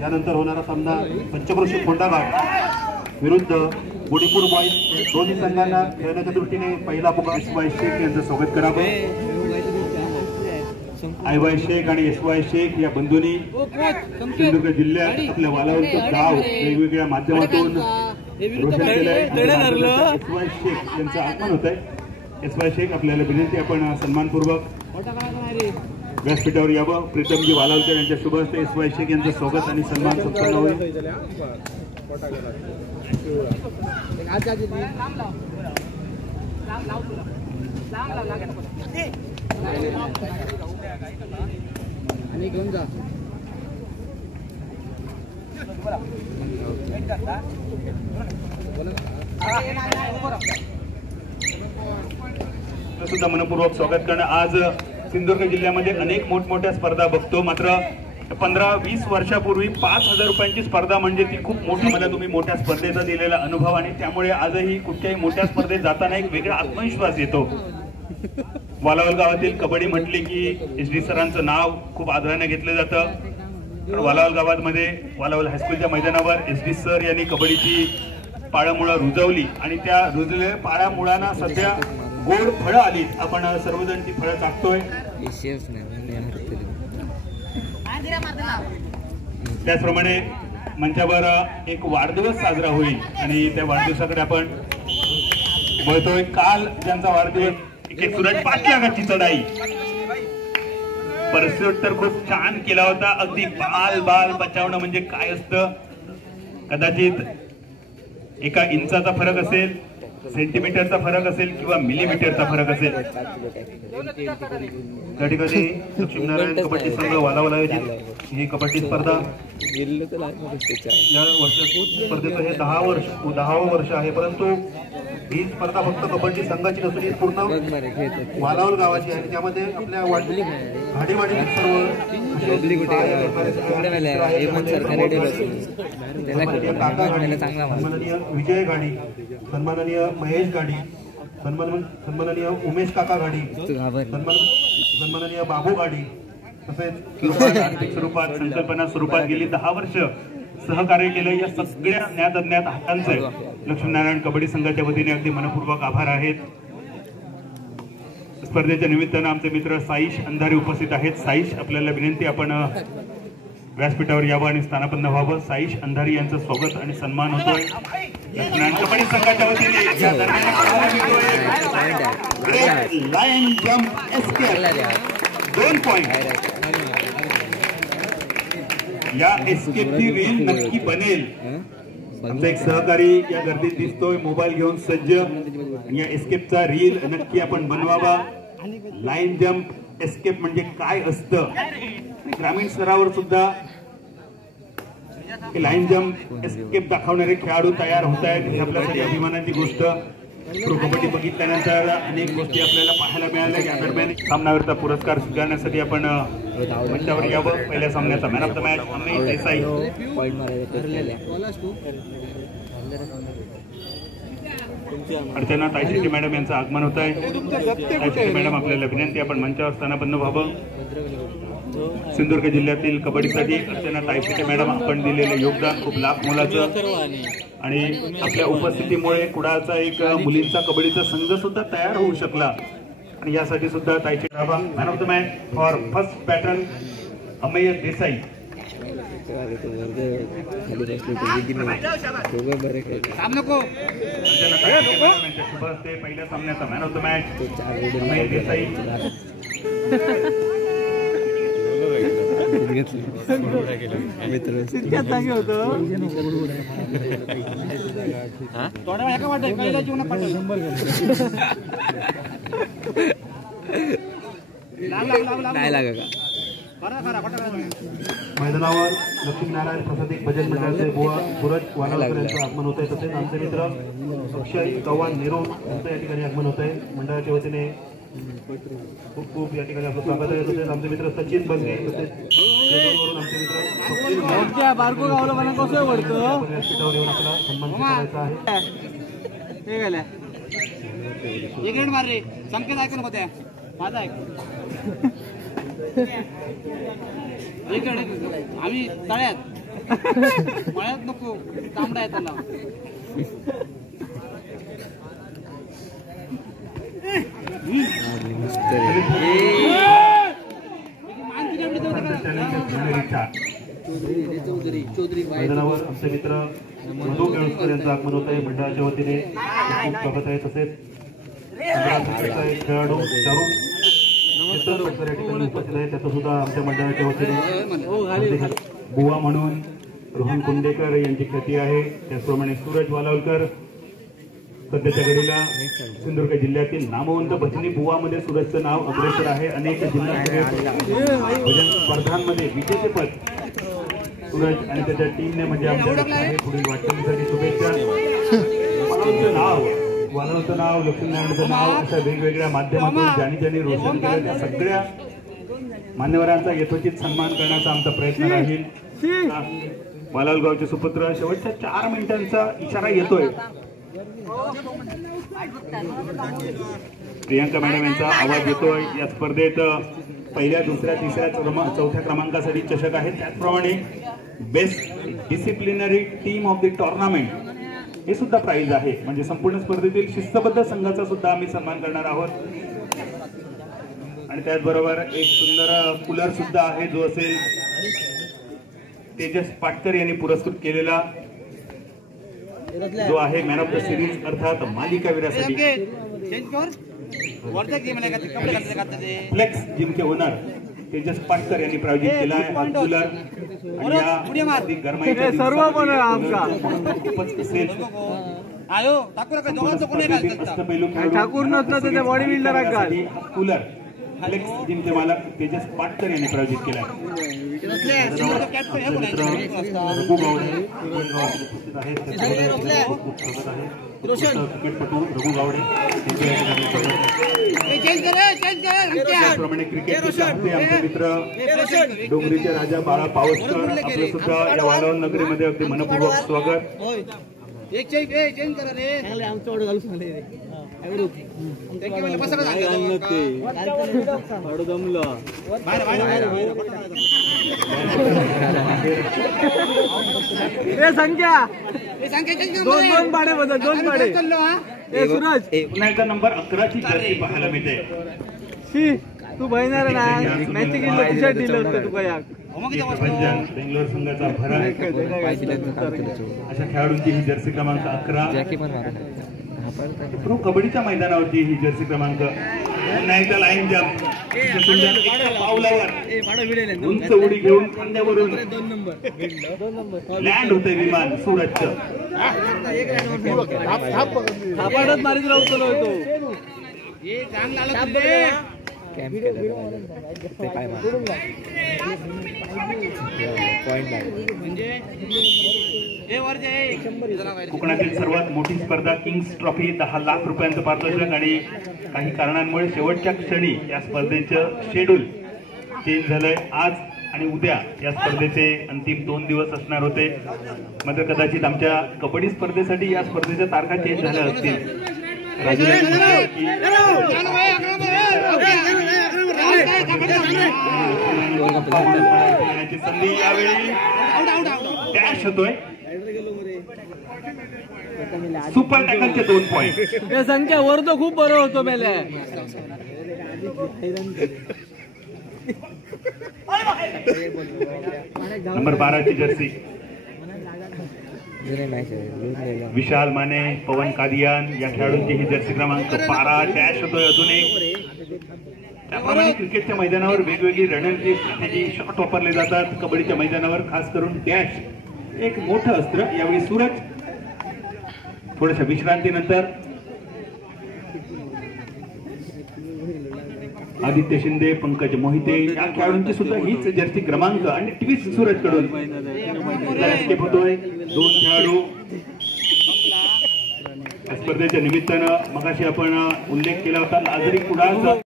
यानंतर होणारा सामना पंचक्रोशी फोंडाघाट विरुद्ध गुडीपूर बॉईज दोन्ही संघांना खेळण्याच्या दृष्टीने पहिला पुकार एस.वाय. शेख यांचं स्वागत करावं। आय.वाय. शेख आणि एस.वाय. शेख या बंधूंनी सिंधुदुर्ग जिल्ह्यात आपल्या वालावलचं गाव वेगवेगळ्या माध्यमातून रोशन केलंय। एस.वाय. शेख यांचं आगमन होत आहे। एस.वाय. शेख आपल्याला विनंती आपण सन्मानपूर्वक व्यासपीठावर यावं। प्रीतमजी वालावलकर यांच्या शुभ हस्ते एस.वाय. शेख यांचं स्वागत आणि सन्मान संपन्न होईल। सुद्धा मनपूर्वक स्वागत करणं। आज सिंधुदुर्ग जिल्ह्यामध्ये अनेक मोठमोठ्या स्पर्धा बघतो, मात्र 15-20 वर्षापूर्वी 5,000 रुपयांची स्पर्धा म्हणजे ती खूप मोठी, मला तुम्ही मोठ्या स्पर्धेचा दिलेला अनुभव आणि त्यामुळे आजही कुठल्याही मोठ्या स्पर्धेत जाताना एक वेगळा आत्मविश्वास येतो। वालावल गावातील कबड्डी म्हटली की एस.डी. सरांचं नाव खूप आदराने घेतलं जातं। तर वालावल गावामध्ये वालावल हायस्कूलच्या मैदानावर एस.डी. सर यांनी कबड्डीची पाळमुळं रुजवली आणि त्या रुजलेल्या पाळमुळांना सध्या गोड फळं आली। आपण सर्वजण ती फळं चाकतोय। त्याचप्रमाणे मंचावर एक वाढदिवस साजरा होईल आणि त्या वाढदिवसाकडे आपण बोलतोय। काल ज्यांचा वाढदिवस एक सूरज पाटलागाची चढाई परिस्थिती खूप छान केला होता। अगदी बाल बचावणं म्हणजे काय असतं, कदाचित एका इंचाचा फरक असेल, सेंटीमीटरचा फरक असेल किंवा मिलीमीटरचा फरक असेल। त्या ठिकाणी लक्ष्मीनारायण कबड्डी संघ वालावल आयोजित ही कबड्डी स्पर्धा या वर्षाची स्पर्धेचं हे 10वं वर्ष आहे, परंतु ही स्पर्धा फक्त कबड्डी संघाची नसून ही पूर्ण वालावल गावाची आहे। त्यामध्ये आपल्या घाडीवाडीतील सर्व सन्माननीय विजय गाडी, सन्माननीय महेश गाडी, सन्माननीय उमेश काका गाडी, सन्माननीय बाबू गाडी, तसेच आर्थिक स्वरूपात संकल्पना स्वरूपात गेली 10 वर्ष सहकार्य केलं। या सगळ्या ज्ञात अज्ञात हातांचे लक्ष्मीनारायण कबड्डी संघाच्या वतीने अगदी मनपूर्वक आभार आहेत। स्पर्धेच्या निमित्तानं आमचे मित्र साईश अंधारी उपस्थित आहेत। साईश आपल्याला विनंती आपण व्यासपीठावर यावं आणि स्थानापन्न व्हावं। साईश अंधारी यांचं स्वागत आणि सन्मान होतोय। लक्ष्मीनारायण कबड्डी संघाच्या वतीने या लाईन जम्प एस्केप 2 पॉइंट। या एस्केपची रील नक्की बनेल। आमचा एक सहकारी या गर्दीत दिसतोय मोबाईल घेऊन सज्ज, आणि या एस्केपचा रील नक्की आपण बनवावा। लाईन जम्प एस्केप म्हणजे काय असतं, ग्रामीण स्तरावर सुद्धा लाईन जम्प एस्केप दाखवणारे खेळाडू तयार होत आहेत, ही आपल्यासाठी अभिमानाची गोष्ट। प्रो कबड्डी बघितल्यानंतर अनेक गोष्टी आपल्याला पाहायला मिळाल्या। या दरम्यान सामनावीरचा पुरस्कार स्वीकारण्यासाठी आपण मंचावर यावं। पहिल्या सामन्याचा man of the match Amit Desai. Archana Taishetty madam यांचं आगमन होत आहे। तायशेट्टी मॅडम आपल्याला विनंती आपण मंचावर स्थानापन्न व्हावं। सिंधुदुर्ग जिल्ह्यातील कबड्डीसाठी अर्चना तायशेट्टी मॅडम आपण दिलेले योगदान खूप लाख मोलाचं आणि आपल्या उपस्थितीमुळे कुडाळचा एक मुलींचा कबड्डीचा संघ सुद्धा तयार होऊ शकला आणि यासाठी सुद्धा Taishetty man of the match for first pattern Amey Desai. पहिल्या सामन्याचा man of the match Amey Desai. मैदानावर लक्ष्मीनारायण प्रसादिक भजन मंडळाचे बुवा सूरज वालावकर यांचं आगमन होत आहे। तसेच आमचे मित्र अक्षय चव्हाण नेहरू यांचं या ठिकाणी आगमन होत आहे। मंडळाच्या वतीने खूप खूप या ठिकाणी आपलं स्वागत आहे। तसेच आमचे मित्र सचिन बंगे, तसेच आमचे मित्र बारको गावला मला कसं वाटतं व्यासपीठावर येऊन आपला सन्मान करायचा आहे। एक मिनिट मार रे, संकेत ऐकून होते माझा ऐक। आम्ही तळ्यात मळ्यात नको तांबडा येतो ना मैदानावर आमचे मित्र मधू केळुसकर यांचं आगमन होत आहे मंडळाच्या वतीने खूप स्वागत आहे. तसेच खेळाडू उपस्थित आहे त्याचं सुद्धा आमच्या मंडळाच्या वतीने बुवा म्हणून रोहन कुंडेकर यांची ख्याती आहे. त्याचप्रमाणे सूरज वालावलकर सध्याच्या घडीला सिंधुदुर्ग जिल्ह्यातील नामवंत भजनी बुवामध्ये सूरजचं नाव अग्रेसर आहे. अनेक जिल्हा भजन स्पर्धांमध्ये विजेतेपद सूरज आणि त्याच्या टीमने म्हणजे आमच्या पुढील वाटचालीसाठी शुभेच्छा. वालावलचं नाव लक्ष्मीनारायणचं नाव अशा वेगवेगळ्या माध्यमातून ज्यांनी रोशन केलं त्या सगळ्या मान्यवरांचा यथोचित सन्मान करण्याचा आमचा प्रयत्न राहील. वालावलगावचे सुपुत्र शेवटच्या 4 मिनिटांचा इशारा येतोय. प्रियांका मॅडम यांचा आवाज येतोय. या स्पर्धेत पहिल्या, दुसऱ्या, तिसऱ्या, चौथ्या क्रमांकासाठी चषक आहे. त्याचप्रमाणे best disciplinary team of the tournament हे सुद्धा प्राइज आहे. म्हणजे संपूर्ण स्पर्धेतील शिस्तबद्ध संघाचा सुद्धा आम्ही सन्मान करणार आहोत. आणि त्याचबरोबर एक सुंदर कूलर सुद्धा आहे जो असेल तेजस पाटकर यांनी पुरस्कृत केलेला, जो आहे मॅन ऑफ द सिरीज अर्थात मालिकावीरासाठी. फ्लेक्स जिम के ओनर तेजस पाटकर यांनी प्रायोजित केला आहे हा कूलर. कूलर फ्लेक्स जिमचे मालक तेजस पाटकर यांनी प्रायोजित केला आहे. क्रिकेटपटू रघु गावडे त्याचप्रमाणे क्रिकेटचे आमचे मित्र डोंगरीचे राजा बाळा पावसकर आपलं सुद्धा या वालावल नगरीमध्ये अगदी मनपूर्वक स्वागत. दोन पाडे बदल 2 पाडे. सूरज पुन्हा नंबर 11ची जर्सी पाहायला मिळते. तू बहिणार ना मॅचिंग टी शर्ट दिलं होतं तू काय बेंगलोर संघाचा भरा अशा खेळाडूंची ही जर्सी क्रमांक 11. प्रो कबड्डीच्या मैदानावरची ही जर्सी क्रमांक. एकदा लाईन जम्प पावलावर उंच उडी घेऊन खांद्यावरून लँड होते विमान सूरजचं. मारीत राहतो कोकणातील सर्वात मोठी स्पर्धा किंग्स ट्रॉफी 10 लाख रुपयांचं पारितोषिक. आणि काही कारणांमुळे शेवटच्या क्षणी या स्पर्धेचं शेड्यूल चेंज झालंय. आज आणि उद्या या स्पर्धेचे अंतिम 2 दिवस असणार होते. मात्र कदाचित आमच्या कबड्डी स्पर्धेसाठी या स्पर्धेच्या तारखा चेंज झाल्या असतील. संधी यावेळी डॅश होतोय. सुपर टॅकलचे 2 पॉइंट. संख्या वर तो खूप बरं होतो मेले. नंबर 12ची जर्सी विशाल माने, पवन कादियान या खेळाडूंची ही जर्सी क्रमांक 12 डॅश होतोय अजून एक. त्याप्रमाणे क्रिकेटच्या मैदानावर वेगवेगळी रणनीती स्ट्रॅटेजी शॉट वापरले जातात. कबड्डीच्या मैदानावर खास करून डॅश एक मोठं अस्त्र. यावेळी सूरज थोड्याशा विश्रांतीनंतर आदित्य शिंदे, पंकज मोहिते या खेळाडूंची सुद्धा हीच जर्सी क्रमांक. आणि ट्विस्ट सूरज कडून स्केप होतोय. 2 खेळाडू स्पर्धेच्या निमित्तानं मगाशी आपण उल्लेख केला होता लाजरी कुडाळ